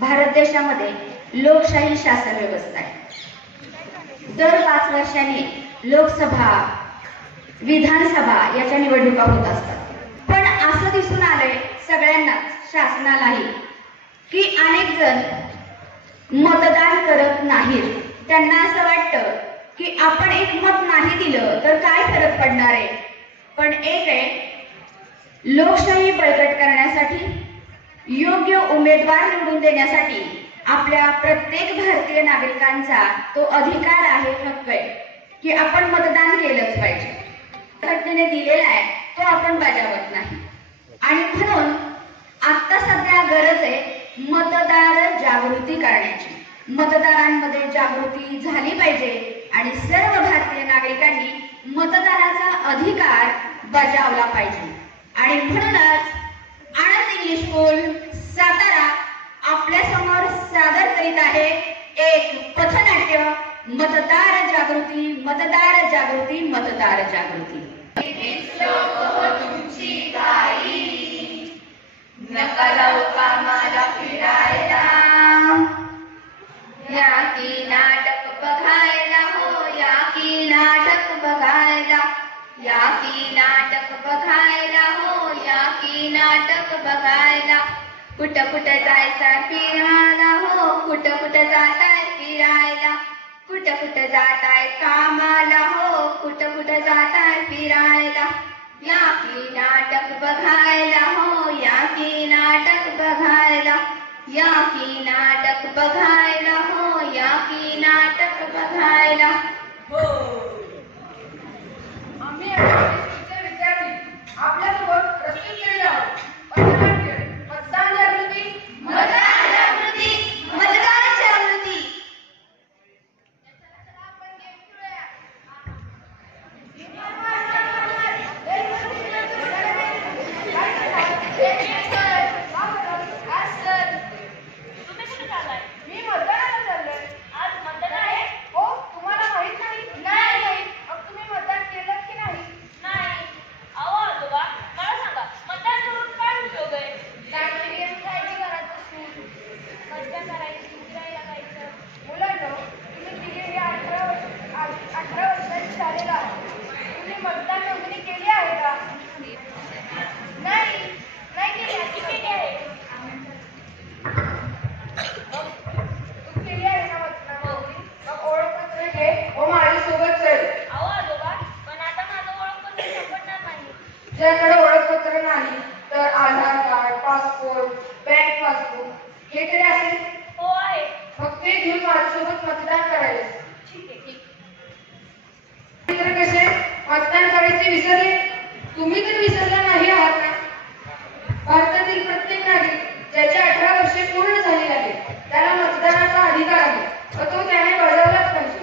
भारत देशामध्ये लोकशाही शासन व्यवस्था आहे. दर 5 वर्षांनी लोकसभा, विधानसभा याच्या निवडणुका होत असतात. पण असं दिसून आलंय सगळ्यांनाच, शासनालाही, की अनेक जण मतदान करत नाहीत. त्यांना असं वाटतं की आपण एक मत नाही दिलं तर काय फरक पडणार आहे. पण एक आहे, लोकशाही बळकट करण्यासाठी, योग्य उमेदवार निवडून देण्यासाठी आपल्या प्रत्येक भारतीय नागरिकांचा तो अधिकार आहे, हक्क आहे की आपण मतदान केलंच पाहिजे. घटनेने दिलेला आहे तो आपण बजावत नाही. आणि म्हणून आता सध्या गरज आहे मतदार जागृती करण्याची. मतदारांमध्ये जागृती झाली पाहिजे आणि सर्व भारतीय नागरिकांनी मतदानाचा अधिकार बजावला पाहिजे. आणि म्हणूनच आनंद इंग्लिश स्कूल सातारा आपल्या समोर सादर करीत आहे एक पथनाट्य, मतदार जागृती, मतदार जागृती, मतदार जागृती. तुमची गाई नका जाऊ कामाला फिरायला, या की नाटक बघायला, हो या की नाटक बघायला, या की नाटक बघायला, हो या की नाटक बघायला. कुठं कुठं जायचं फिरायला, हो कुठं कुठं जाताय फिरायला, कुठं कुठं जाताय कामाला, हो कुठं कुठं जाताय फिरायला. या की नाटक बघायला, हो या की नाटक बघायला, या की नाटक बघायला, हो या की नाटक बघायला. हो, आम्ही विद्यार्थी आपल्यासोबत प्रस्तुत केलेले आहोत पथनाट्य, मतदान जागृती, मतदान जागृती, मतदान जागृती. मी मतदानाला चाललोय. आज मतदान आहे? हो, तुम्हाला माहित नाही? नाही. मग तुम्ही मतदान केलं की नाही? नाही. अहो आजोबा, मला सांगा, मतदान करून काय उपयोग आहे? चांगली गेम खेळायची घरात बसून. मज्जा करायची, फिरायला जायचं. मुलांनो, तुम्ही तिघेही 18 वर्षांची झालेला आहात. तुम्ही मतदान नोंदणी केली आहे का? नाही केली. किती केली आहे? तू केली आहे ना मतदान नोंदणी? मग ओळखपत्र घे व माझ्यासोबत चल. अहो आजोबा, पण आता माझं ओळखपत्र सापडणार नाही. ज्याकडे ओळखपत्र नाही तर आधार कार्ड, पासपोर्ट, बँक पासबुक हे तरी असेल. हो आहे. मग ते घेऊन माझ्यासोबत मतदान करायचं. ठीक आहे. तर कसे मतदान करायचे विसरले? तुम्ही तर विसरला नाही आहात ना? भारतातील प्रत्येक नागरिक ज्याचे 18 वर्षे पूर्ण झाली आहे त्याला मतदानाचा अधिकार आहे व तो त्याने बजावलाच पाहिजे.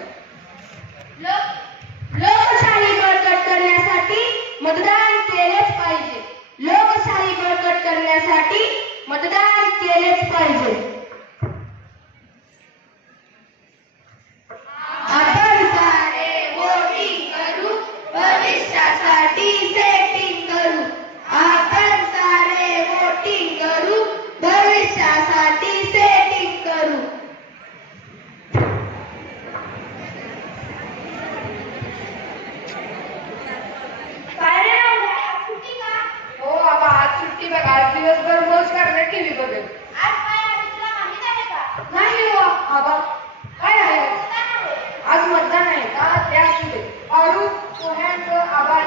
लोकशाही बळकट करण्यासाठी मतदान केलेच पाहिजे. लोकशाही बळकट करण्यासाठी मतदान केलेच पाहिजे. आपण सारे वोटिंग करू, भविष्यासाठी सेटिंग करू. आपण सारे वोटिंग करू, भविष्यासाठी सेटिंग करू. काय रे राहुल्या, आज सुट्टी का? हो बाबा, आज सुट्टी बघा. आज दिवसभर मौज करणार, टीव्ही बघत. आज काय आहे तुला माहित आहे का? नाही हो बाबा, काय आहे? आज मतदान आहे का? ते असू दे. पारू पोह्यांचं आभार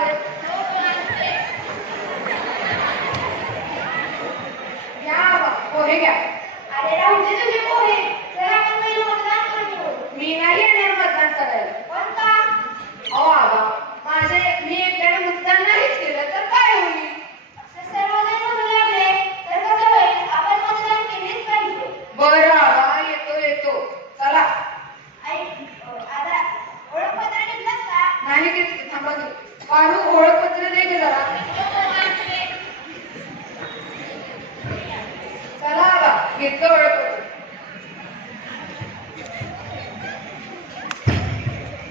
घ्या बाबा, पोहे घ्या. अरे राहू दे तुझे पोहे. चला आपण पहिले मतदान करू. मी नाही येणार मतदान करायला. पण का? हो बाबा, मी एकट्याने मतदान नाहीच केलं तर काय होईल? सर्वजण म्हणू लागले तर कसं होईल? आपण मतदान केलेच पाहिजे. बरं बाबा, येतो. चला. आता ओळखपत्र घेतलंस का? नाही घेतली, थांबा की. पारू ओळखपत्र दे की जरा. चला बाबा, घेतलं ओळखपत्र.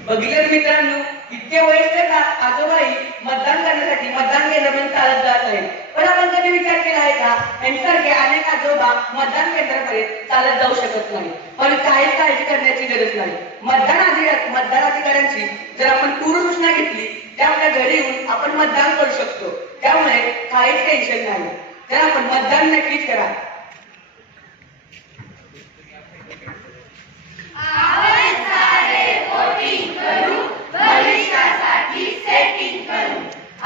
बघितलं मित्रांनो, इतके वयस्कर आजोबाई मतदान करण्यासाठी मतदान केंद्रामध्ये चालत जात आहेत. पण पण आपण कधी विचार केला आहे का यांच्यासारखे अनेक आजोबा मतदान केंद्रापर्यंत चालत जाऊ शकत नाही. पण काहीच काळजी करण्याची गरज नाही. मतदानाधिकाऱ्यांची जर आपण पूर्वसूचना घेतली त्या आपल्या घरी येऊन आपण मतदान करू शकतो. त्यामुळे काहीच टेन्शन नाही. तर आपण मतदान नक्कीच करा. आपण सारे वोटिंग करू, भविष्यासाठी सेटिंग करू.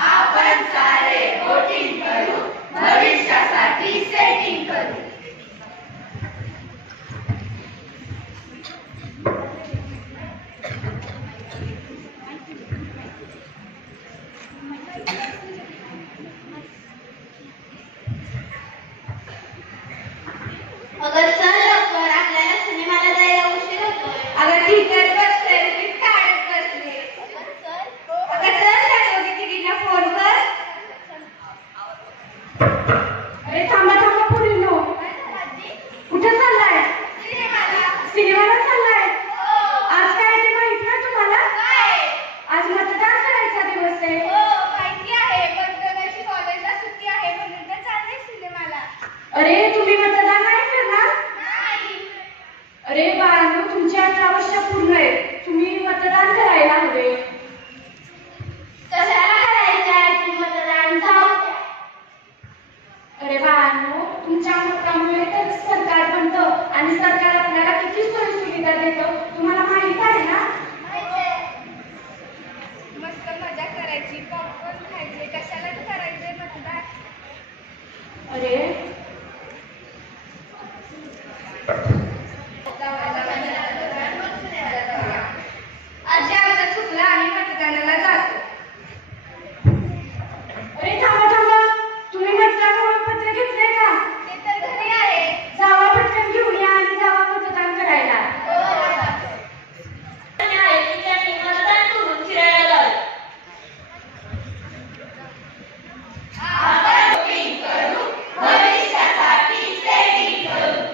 आपण सारे वोटिंग करू, भविष्यासाठी सेटिंग करू. अगं चल लवकर, आपल्याला सिनेमाला जायला उशीर होतोय. अगं ठीक आहे, बसते मी काढत बसले. अगं चल जातो तिकीटला फोन कर. अरे थांबा थांबा पुरीनो, कुठे चाललाय? सिनेमाला चाललाय? आज काय ते माहित ना तुम्हाला? आज मतदान करायचा दिवस आहे. माहिती आहे, पण कदाचित कॉलेजला सुट्टी आहे म्हणून तर चाललंय सिनेमाला. अरे तुम्ही मतदान नाही करणार? नाही. अरे बाळांनो, तुमची 18 वर्ष पूर्ण आहे. तुम्ही मतदान करायला हवे. कशाला करायचंय तू मतदान? जाऊ द्या. अरे बाळांनो, तुमच्या मतामुळे तर सरकार बनतं आणि सरकार आपल्याला किती सोयी सुविधा देतं तुम्हाला माहित आहे ना? मस्त मजा करायची, पॉपकॉर्न खायचे, कशाला करायचंय मतदान? अरे आजी आमचा चुकला, आम्ही मतदानाला जातो. अरे थांबा थांबा, तुम्ही मतदान ओळखपत्र घेतलंय का? ते तर घरी आहे. जावा पटकन घेऊन या आणि जावा मतदान करायला. मतदान करून फिरायला जाऊ. आपण वोटिंग करू, भविष्यासाठी सेटिंग करू.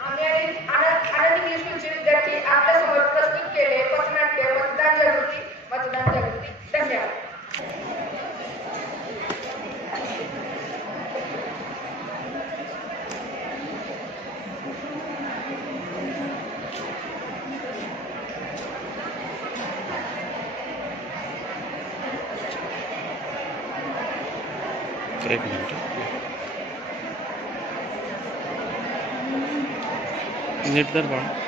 आम्ही आनंद इंग्लिश स्कूलचे विद्यार्थी आपल्यासमोर प्रस्तुत केले पथनाट्य मतदान जागृती. धन्यवाद. एक मिनिट नीट तर बाळा.